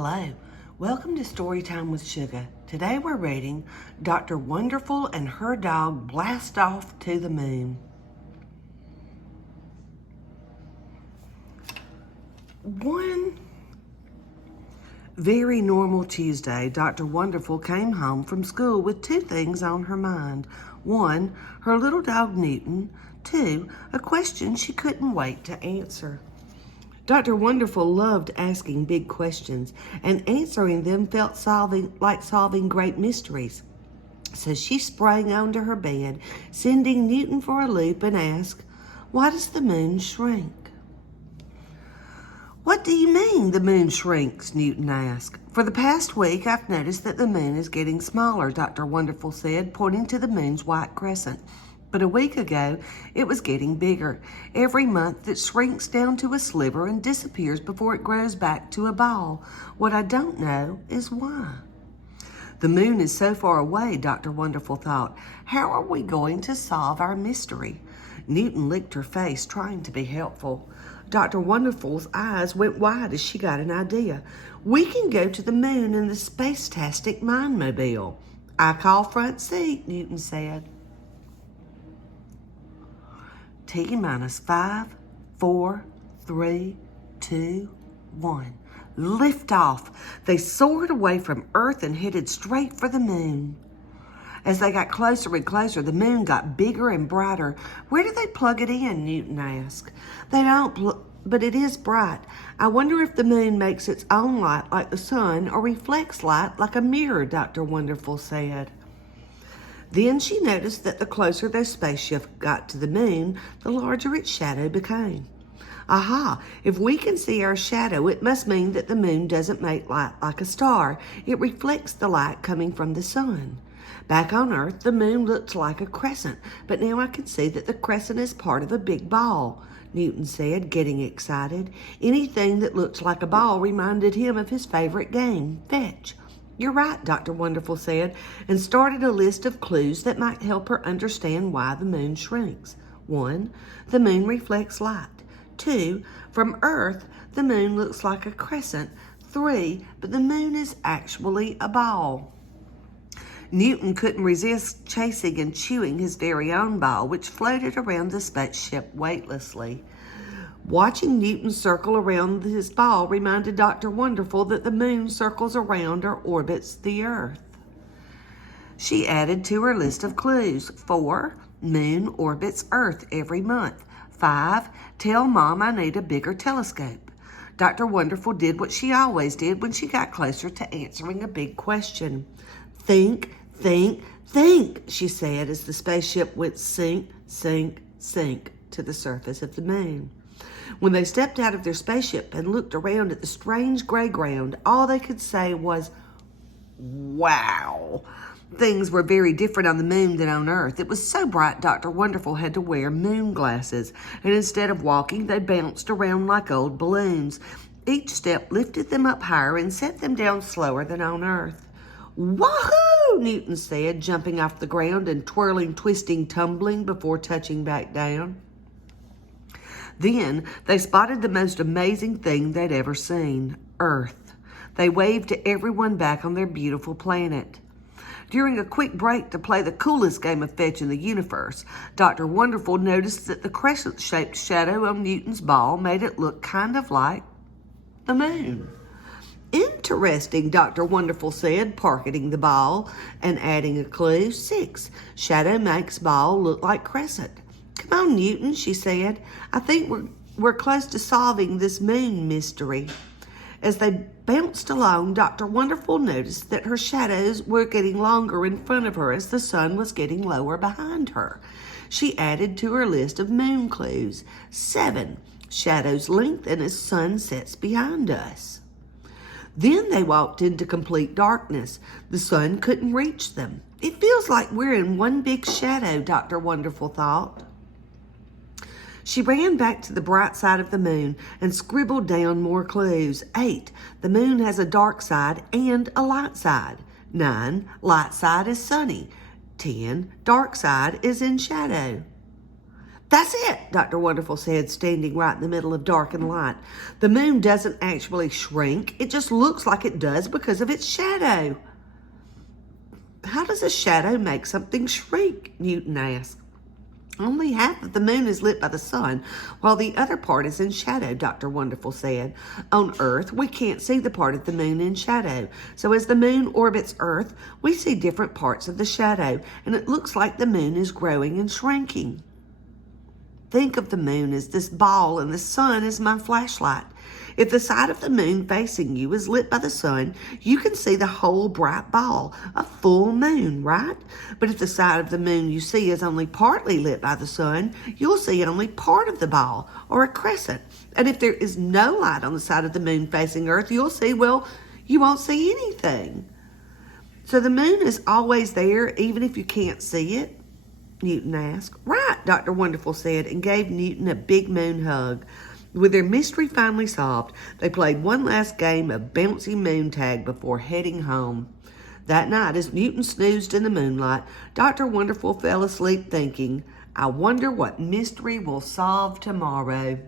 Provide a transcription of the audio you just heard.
Hello, welcome to Storytime with Sugar. Today we're reading Dr. Wonderful and Her Dog Blast Off to the Moon. One very normal Tuesday, Dr. Wonderful came home from school with two things on her mind. One, her little dog Newton. Two, a question she couldn't wait to answer. Dr. Wonderful loved asking big questions, and answering them felt like solving great mysteries. So she sprang onto her bed, sending Newton for a loop, and asked, "Why does the moon shrink?" "What do you mean the moon shrinks?" Newton asked. "For the past week, I've noticed that the moon is getting smaller," Dr. Wonderful said, pointing to the moon's white crescent. "But a week ago, it was getting bigger. Every month, it shrinks down to a sliver and disappears before it grows back to a ball. What I don't know is why." The moon is so far away, Dr. Wonderful thought. How are we going to solve our mystery? Newton licked her face, trying to be helpful. Dr. Wonderful's eyes went wide as she got an idea. "We can go to the moon in the Space-tastic Mindmobile." "I call front seat," Newton said. T-minus 5, 4, 3, 2, 1. Lift off. They soared away from Earth and headed straight for the moon. As they got closer and closer, the moon got bigger and brighter. "Where do they plug it in?" Newton asked. "They don't, but it is bright. I wonder if the moon makes its own light like the sun or reflects light like a mirror," Dr. Wonderful said. Then she noticed that the closer their spaceship got to the moon, the larger its shadow became. "Aha! If we can see our shadow, it must mean that the moon doesn't make light like a star. It reflects the light coming from the sun." Back on Earth, the moon looked like a crescent, but now I can see that the crescent is part of a big ball, Newton said, getting excited. Anything that looked like a ball reminded him of his favorite game, fetch. "You're right," Dr. Wonderful said, and started a list of clues that might help her understand why the moon shrinks. 1. The moon reflects light. 2. From Earth, the moon looks like a crescent. 3. But the moon is actually a ball. Newton couldn't resist chasing and chewing his very own ball, which floated around the spaceship weightlessly. Watching Newton circle around his ball reminded Dr. Wonderful that the moon circles around or orbits the Earth. She added to her list of clues. 4. Moon orbits Earth every month. 5. Tell Mom I need a bigger telescope. Dr. Wonderful did what she always did when she got closer to answering a big question. "Think, think, think," she said as the spaceship went sink, sink, sink to the surface of the moon. When they stepped out of their spaceship and looked around at the strange gray ground, all they could say was, "Wow!" Things were very different on the moon than on Earth. It was so bright Dr. Wonderful had to wear moon glasses, and instead of walking, they bounced around like old balloons. Each step lifted them up higher and set them down slower than on Earth. "Wahoo!" Newton said, jumping off the ground and twirling, twisting, tumbling before touching back down. Then they spotted the most amazing thing they'd ever seen, Earth. They waved to everyone back on their beautiful planet. During a quick break to play the coolest game of fetch in the universe, Dr. Wonderful noticed that the crescent-shaped shadow on Newton's ball made it look kind of like the moon. "Interesting," Dr. Wonderful said, pocketing the ball and adding a clue. 6. Shadow makes ball look like crescent. "Come on, Newton," she said. "I think we're close to solving this moon mystery." As they bounced along, Dr. Wonderful noticed that her shadows were getting longer in front of her as the sun was getting lower behind her. She added to her list of moon clues. 7. Shadows lengthen as sun sets behind us. Then they walked into complete darkness. The sun couldn't reach them. "It feels like we're in one big shadow," Dr. Wonderful thought. She ran back to the bright side of the moon and scribbled down more clues. 8. The moon has a dark side and a light side. 9. Light side is sunny. 10. Dark side is in shadow. That's it, Dr. Wonderful said, standing right in the middle of dark and light. The moon doesn't actually shrink. It just looks like it does because of its shadow. How does a shadow make something shrink? Newton asked. Only half of the moon is lit by the sun, while the other part is in shadow, Dr. Wonderful said. On Earth, we can't see the part of the moon in shadow. So as the moon orbits Earth, we see different parts of the shadow, and it looks like the moon is growing and shrinking. Think of the moon as this ball and the sun as my flashlight. If the side of the moon facing you is lit by the sun, you can see the whole bright ball, a full moon, right? But if the side of the moon you see is only partly lit by the sun, you'll see only part of the ball, or a crescent. And if there is no light on the side of the moon facing Earth, you'll see, well, you won't see anything. So the moon is always there, even if you can't see it? Newton asked. Right, Dr. Wonderful said, and gave Newton a big moon hug. With their mystery finally solved, they played one last game of bouncy moon tag before heading home. That night, as Newton snoozed in the moonlight, Dr. Wonderful fell asleep thinking, I wonder what mystery we'll solve tomorrow.